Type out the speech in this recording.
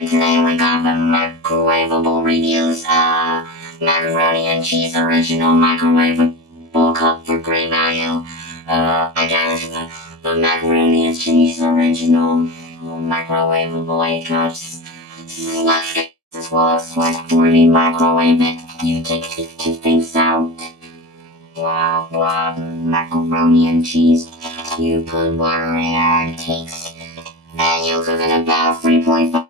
Today we got the microwavable reviews. Macaroni and cheese original microwavable cup for great value. Again, the macaroni and cheese original microwavable 8 cups. Let's get this was like 40 microwave it. You take 2 things out. Blah blah macaroni and cheese. You put water in and it takes. And you cook it about 3.5.